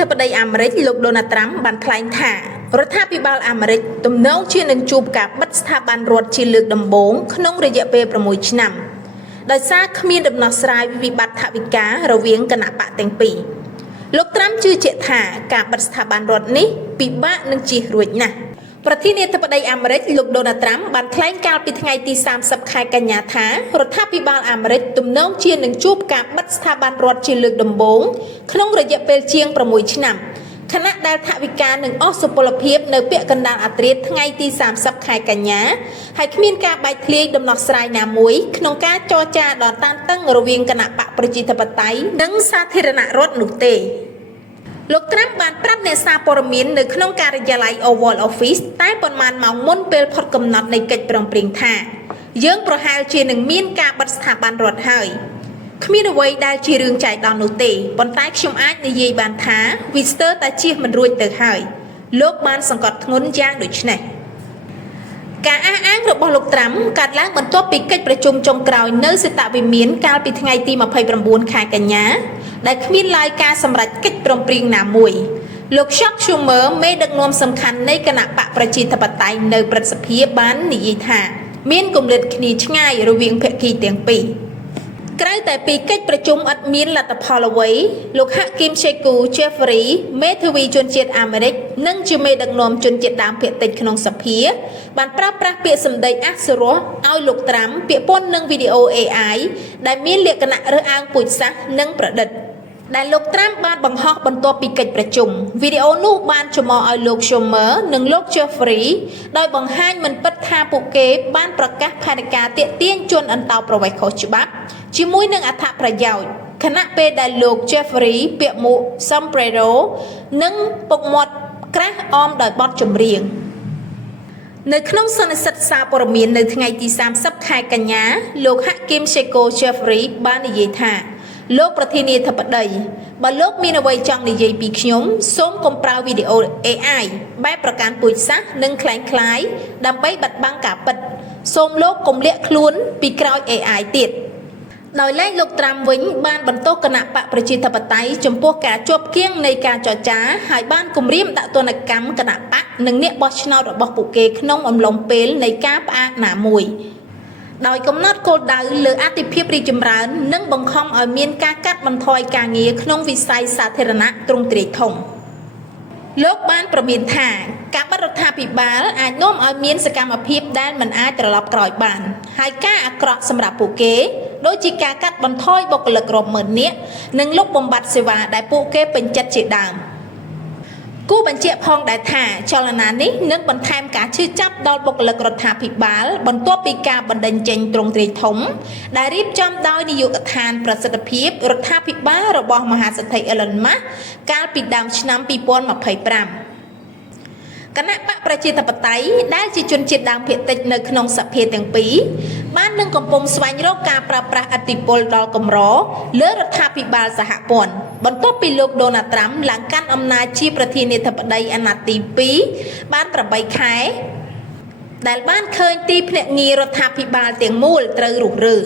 ធិបតីអាមេរិកលោកដូណាល់ត្រាំបានថ្លែងថារដ្ឋាភិបាលអាមេរិកទំនងជានឹងជួបការបិទស្ថាប័នរដ្ឋជាលើកដំបូងក្នុងរយៈពេល6ឆ្នាំដោយសារគ្មានដំណោះស្រាយវិបត្តិថវិការវាងគណៈបកទាំងពីរលោកត្រាំជឿជាក់ថាការបិទស្ថាប័នរដ្ឋនេះពិបាកនឹងជៀសរួចណាស់ប្រធានាធិបតីអាមេរិកលោកដូណាល់ត្រាំបានថ្លែងកាលពីថ្ងៃទី30ខែកញ្ញាថារដ្ឋាភិបាលអាមេរិកទំនងជានឹងជួបការបិទស្ថាប័នរដ្ឋជាលើកដំបូងក្នុងរយៈពេលជាង6ឆ្នាំខណៈដែលថវិកានឹងអស់សុពលភាពនៅពាក់កណ្ដាលអាត្រាថ្ងៃទី30ខែកញ្ញាហើយគ្មានការបែកធ្លាយដំណោះស្រាយណាមួយក្នុងការចរចាដ៏តានតឹងរវាងគណៈបកប្រជាធិបតេយ្យនិងសាធារណរដ្ឋនោះទេលោកត្រាំបានប្រាប់អ្នកសារព័ត៌មាននៅក្នុងការិយាល័យ Oval Office តែប៉ុន្មានម៉ោងមុនពេលផុតកំណត់នៃកិច្ចព្រមព្រៀងថាយើងប្រហែលជានឹងមានការបិទស្ថាប័នរដ្ឋហើយគ្មានអ្វីដែលជារឿងចៃដន្យនោះទេប៉ុន្តែខ្ញុំអាចនិយាយបានថាវាស្ទើរតែជៀសមិនរួចទៅហើយលោកបានសង្កត់ធ្ងន់យ៉ាងដូចនេះការអះអាងរបស់លោកត្រាំកាត់ឡើងបន្ទាប់ពីកិច្ចប្រជុំចុងក្រោយនៅសេតវិមានកាលពីថ្ងៃទី29ខែកញ្ញាដែលគ្មានឡើយការសម្រេចកិច្ចព្រមព្រៀងណាមួយលោក Chuck Schumer មេដឹកនាំសំខាន់នៃគណៈបកប្រជាធិបតេយ្យនៅព្រឹទ្ធសភាបាននិយាយថាមានគម្លាតគ្នាឆ្ងាយរវាងភាគីទាំងពីរក្រៅតែពីកិច្ចប្រជុំឥតមានលទ្ធផលអ្វីលោកហាក់គីម ឆេគូ ជេហ្វរីមេធាវីជនជាតិអាមេរិកនិងជាមេដឹកនាំជនជាតិដើមភាគតិចក្នុងសភាបានប្រើប្រាស់ពាក្យសម្ដីអសុរោះឲ្យលោកត្រាំពាក់ព័ន្ធនឹងវីដេអូ AI ដែលមានលក្ខណៈរើសអើងពូជសាសន៍និងប្រឌិតដែលលោកត្រាំបានបង្ហោះបន្ទាប់ពីកិច្ចប្រជុំវីដេអូនោះបានចំអកឲ្យលោក Schumer និងលោក Jeffrey ដោយបង្ហាញមិនពិតថាពួកគេបានប្រកាសផែនការទាក់ទាញជនអន្តោប្រវេសន៍ខុសច្បាប់ជាមួយនឹងអត្ថប្រយោជន៍ខណៈពេលដែលលោក Jeffrey ពាក់មួក sombrero និងពុកមាត់ក្រាស់អមដោយបទចម្រៀងនៅក្នុងសន្និសីទសារព័ត៌មាននៅថ្ងៃទី30ខែកញ្ញាលោកហាក់គីម ឆេកូ ជេហ្វរីបាននិយាយថាលោកប្រធានាធិបតីបើលោកមានអ្វីចង់និយាយពីខ្ញុំសូមកុំប្រើវីដេអូ AI បែបប្រកាន់ពូជសាសន៍និងคล้ายៗដើម្បីបិទបាំងការពិតសូមលោកកុំលាក់ខ្លួនពីក្រោយ AI ទៀតដោយឡែកលោកត្រាំវិញបានបន្ទោសគណៈបកប្រជាធិបតេយ្យចំពោះការជាប់គៀងនៃការចរចាហើយបានគំរាមដាក់ទណ្ឌកម្មគណៈបកនិងអ្នកបោះឆ្នោតរបស់ពួកគេក្នុងអំឡុងពេលនៃការផ្អាកណាមួយដោយកំណត់គោលដៅលើអតិភិបរីកចម្រើននិងបង្ខំឲ្យមានការកាត់បន្ថយការងារក្នុងវិស័យសាធារណៈទ្រង់ទ្រាយធំលោកបានប្រមានថាការបិទរដ្ឋាភិបាលអាចនាំឲ្យមានសកម្មភាពដែលមិនអាចត្រឡប់ក្រោយបានហើយការអាក្រក់សម្រាប់ពួកគេដូចជាការកាត់បន្ថយបុគ្គលិករាប់ម៉ឺននាក់និងលុបបំបាត់សេវាដែលពួកគេពេញចិត្តជាដើមគូបញ្ជាក់ផងដែរថាចលនានេះនឹងបន្ថែមការឈឺចាប់ដល់បុគ្គលិករដ្ឋាភិបាលបន្ទាប់ពីការបណ្តេញចេញទ្រង់ទ្រាយធំដែលរៀបចំដោយនាយកដ្ឋានប្រសិទ្ធភាពរដ្ឋាភិបាលរបស់មហាសេដ្ឋី Elon Musk កាលពីដើមឆ្នាំ2025គណៈបកប្រជាធិបតេយ្យដែលជាជនជាតិដើមភាគតិចនៅក្នុងសភាទាំងពីរបាននឹងកំពុងស្វែងរកការប្រើប្រាស់ឥទ្ធិពលដល់កម្រលើរដ្ឋាភិបាលសហព័ន្ធបន្ទាប់ពីលោកដូណាល់ត្រាំឡើងកាន់អំណាចជាប្រធានាធិបតីអាណត្តិទី2បាន8ខែដែលបានឃើញទីភ្នាក់ងាររដ្ឋាភិបាលទាំងមូលត្រូវរុះរើ